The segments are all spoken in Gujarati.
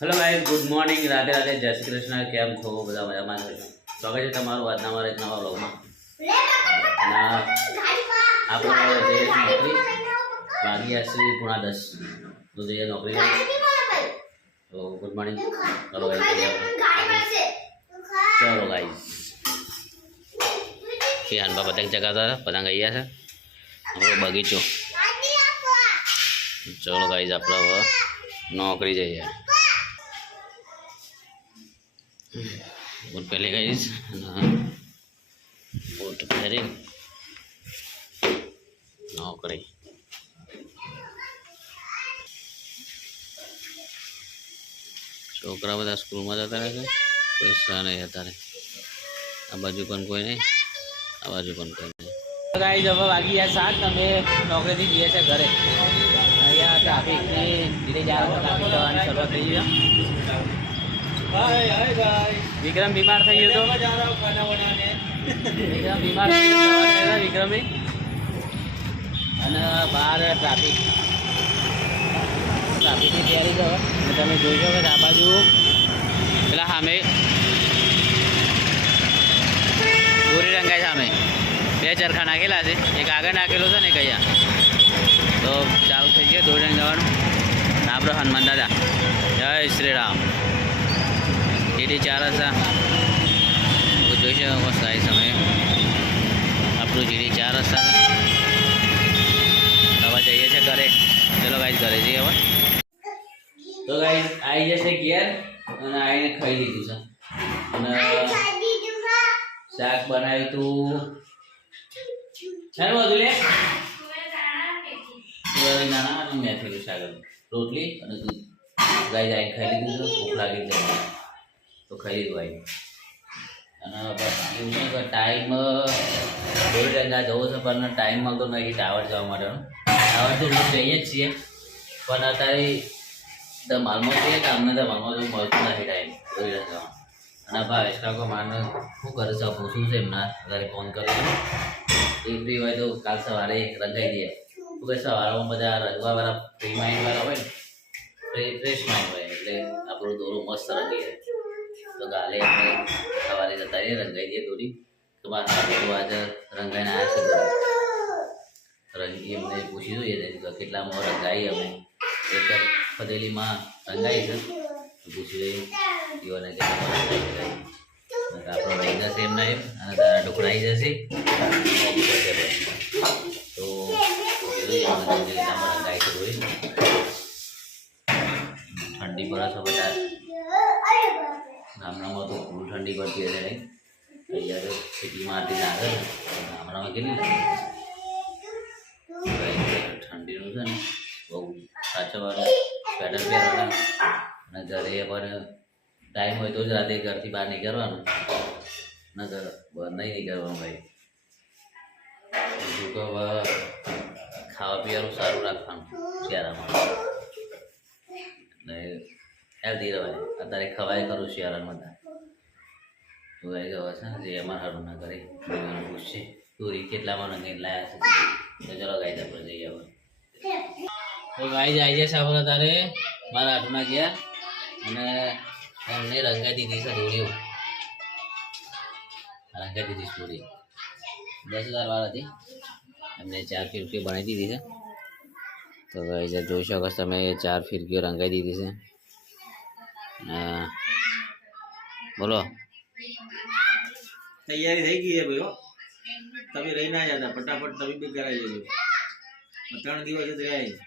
Hello guys, good morning, Radhe Radhe, જય શ્રી કૃષ્ણ. કેમ છો બધા? મજામાં છો? સ્વાગત છે તમારું આજના મારા એક નવા વ્લોગમાં. આપણે જઈએ નોકરી, વાગ્યા છે 9:30 તો જઈએ નોકરી. તો ગુડ મોર્નિંગ. ચલો ગાઈઝ, હાનબા પતંગ ચગાવતા હતા, પતંગ ગયા છે આપણો બગીચો. ચલો ગાઈઝ, આપણે હવે નોકરી જઈએ. બૂટ પહેરી ગઈશ, બૂટ પહેરી નોકરી. છોકરા બધા સ્કૂલમાં જતા રહે છે, કોઈ સા નહીં અત્યારે. આ બાજુ પણ કોઈ નહીં, આ બાજુ પણ કોઈ નહીં. ગાઈઝ, હવે વાગી ગયા 7. અમે નોકરીથી જઈએ છીએ ઘરે. અહીંયા ટ્રાફિકની ધીરે ટ્રાફિક જવાની શરૂઆત થઈ ગઈ. વિક્રમ બીમાર થઈ ગયો હતો. વિક્રમ બીમાર થઈ ગયો વિક્રમ અને બહાર ટ્રાફિકની તૈયારી કરો. તમે જોઈ શકો આ બાજુ પેલા સામે દોરી રંગાય સામે 2 ચરખા નાખેલા છે, એક આગળ નાખેલો છે ને કયા. તો ચાલુ થઈ ગયો દોરી રંગાવાનું. આપણો હનુમાન દાદા, જય શ્રી રામ. ડીડી 4 હતા, જોઈ શકો સાઈ સમયે આપણું ડીડી 4 હતા. હવે જઈએ છીએ ઘરે. ચલો ગાઈઝ, ઘરે જઈએ હવે. તો ગાઈઝ આવી જશે ઘેર અને આવીને ખાઈ લીધું છે. અને શાક બનાવ્યું હતું શાનું હતું લે નાના મેથીનું શાક હતું, રોટલી અને દૂધ. ગાઈઝ આવીને ખાઈ લીધું છે. ભૂખ લાગી જાય તો ખાઈ લીધું આવી. અને બસ એવું છે કે ટાઈમ દોરી રંગા જવું છે, પણ ટાઈમમાં તો નહીં. ટાવર જવા માટેનો ટાવર તો રોજ જઈએ જ છીએ, પણ અત્યારે માલમાં જઈએ કે અમને તો માલમાં જવું મળતું નથી ટાઈમ દોરી રંગામાં. અને ભાઈ એક્સ્ટ્રા માને શું કરે છે, પૂછવું છે એમના ઘરે ફોન કર્યો. એ ફ્રી હોય તો કાલ સવારે રંગાઈ દઈએ. તો કે સવારમાં બધા રંગવાવાળા ફ્રી માઇન્ડવાળા હોય ને, ફ્રેશ માઇન્ડ હોય એટલે આપણું દોરું મસ્ત રંગી જાય. તો કાલે આપણે સવારે જતા રહીએ, રંગાઈ દઈએ દોરી. તો આજે રંગાઈને આવ્યા છે દોરી. રંગી એમને પૂછી જોઈએ કેટલામાં રંગાઈ. અમે એક ફદેલીમાં રંગાઈ છે, પૂછી જોઈએ જીવને કેટલામાં રંગાઈ છે. આપણો રહી જશે એમના એમ, અને તારા ટુકડાઈ જશે તો કેટલામાં રંગાઈ છે દોરી. ઠંડી પડે છે બધા ગામડામાં, તો ફૂલ ઠંડી પડતી હશે નહીં. અહીંયા તો સિટીમાં આટલી લાગે છે, ગામડામાં કેટલી લાગે. ઠંડીનું છે ને બહુ સાચવવાનું, સ્વેટર પહેરવાના. અને ઘરે પણ ટાઈમ હોય તો જ રાતે ઘરથી બહાર નીકળવાનું, નગર નહીં નીકળવાનું ભાઈ. બીજું તો હવે ખાવા પીવાનું સારું રાખવાનું શિયાળામાં, એટલે હેલ્ધી રહેવાય. અત્યારે ખવાય કરું શિયાળામાં તો ગાઈ ગયો છે જે અમારા હારુના ઘરે પૂછશે દોરી કેટલામાં રંગીને લાયા છે. તો ચલો ગાઈ આપણે જઈએ હવે. તો ગાઈ આવી જશે આપણે તારે મારા હારુના ગયા અને એમને રંગાઈ દીધી છે દોરીઓ. રંગાઈ દીધી દોરી 10,000 વાર હતી, એમને 4 ફિરકીઓ બનાવી દીધી છે. તો ગાઈ જોઈ શકો તમે 4 ફિરકીઓ રંગાઈ દીધી છે. બોલો, તૈયારી થઈ ગઈ છે ભાઈ. તમે રહી ના જતા, ફટાફટ તમે બી કરાવી લેજો. 3 દિવસ જ રહ્યા.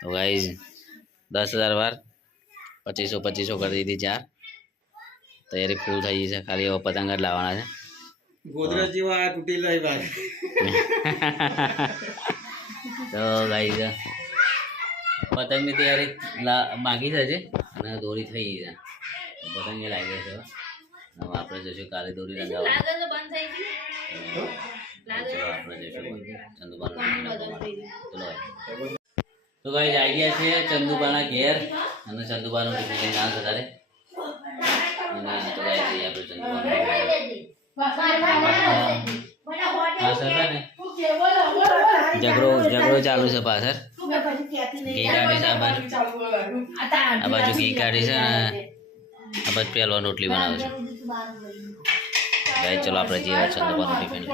તો ગાઈઝ 10,000 વાર 2500 કરી દીધી 4. તૈયારી ફૂલ થઈ ગઈ છે, ખાલી હવે પતંગ જ લાવવાના છે. ગોદરા જેવા તૂટી લઈ ભાઈ. તો ગાઈઝ પતંગની તૈયારી માગી છે અને દોરી થઈ ગઈ છે. પતંગ એ લાગી છે. હવે આપણે જઈશું કાલે દોરી રંગાવવા. આપણે જઈશું ચંદુબાનો. તો ગાઈઝ આવી ગયા છે ચંદુબાના ઘેર અને ચંદુબાનું ટિફિન ના વધારે. અને તો ગાઈઝ જઈએ આપણે ચંદુબાનો. ઝઘડો ચાલુ છે પાછળ. ઘી કાઢી છે આ બાજુ ઘી કાઢી છે અને આ બાજુ પહેલો રોટલી બનાવે છે ગાઈ ચલો આપણે જઈએ ચંદુબાનું ટિફિન ચલો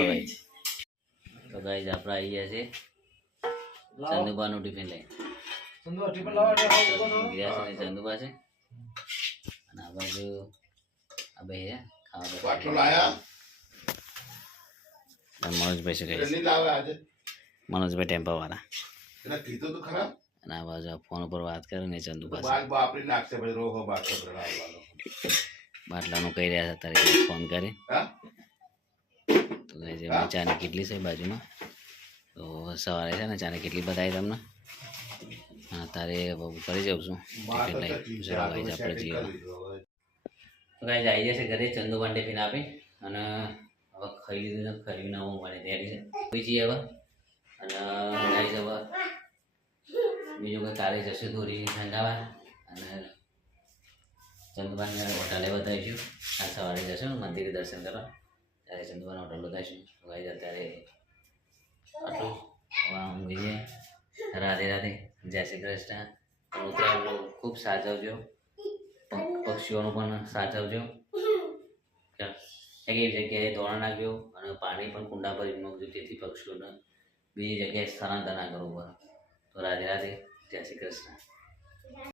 ભાઈ તો ગાઈ આપણે આવી ગયા છે ચંદુબાનું ટિફિન લઈ ચંદુબા છે અને આ બાજુ આ બે ખાવા મનોજભાઈ છે ગાઈ મનોજભાઈ ટેમ્પા વાળા અને આ બાજુ ફોન ઉપર વાત કરે ને ચંદુબા બાટલાનું કહી રહ્યા હતા તારે ફોન કરી તો ચાની કેટલી છે બાજુમાં તો સવારે છે ને ચાની કેટલી બતાવી તમને હા તારે કરી જાઉં છું ટિફિન લઈ આપણે જઈએ તો કાંઈ આવી જશે ઘરે ચંદુબાન ટિફિન આપી અને હવે ખાઈ લીધું છે ખાઈ ના હું મને તૈયારી છે કોઈ જઈએ હવે અને ગાઈ હવે બીજું કે કાલે જશે દોરી ઠંડાવા અને ચંદુબાને હોટલે બતાવીશું આ સવારે જશે મંદિરે દર્શન કરવા ત્યારે ચંદુબાને હોટલ બતાવીશું ગાઈ અત્યારે આટલું ઊંઘી જાય રાધે રાધે જય શ્રી કૃષ્ણ ઉત્તરાયણનો ખૂબ સાચવજો પક્ષીઓનું પણ સાચવજો એક જગ્યાએ દોડા નાખજો અને પાણી પણ કુંડા પર મૂકજો જેથી પક્ષીઓને બીજી જગ્યાએ સ્થળાંતર ના કરવું પડે તો રાધે રાધે જય શ્રી કૃષ્ણ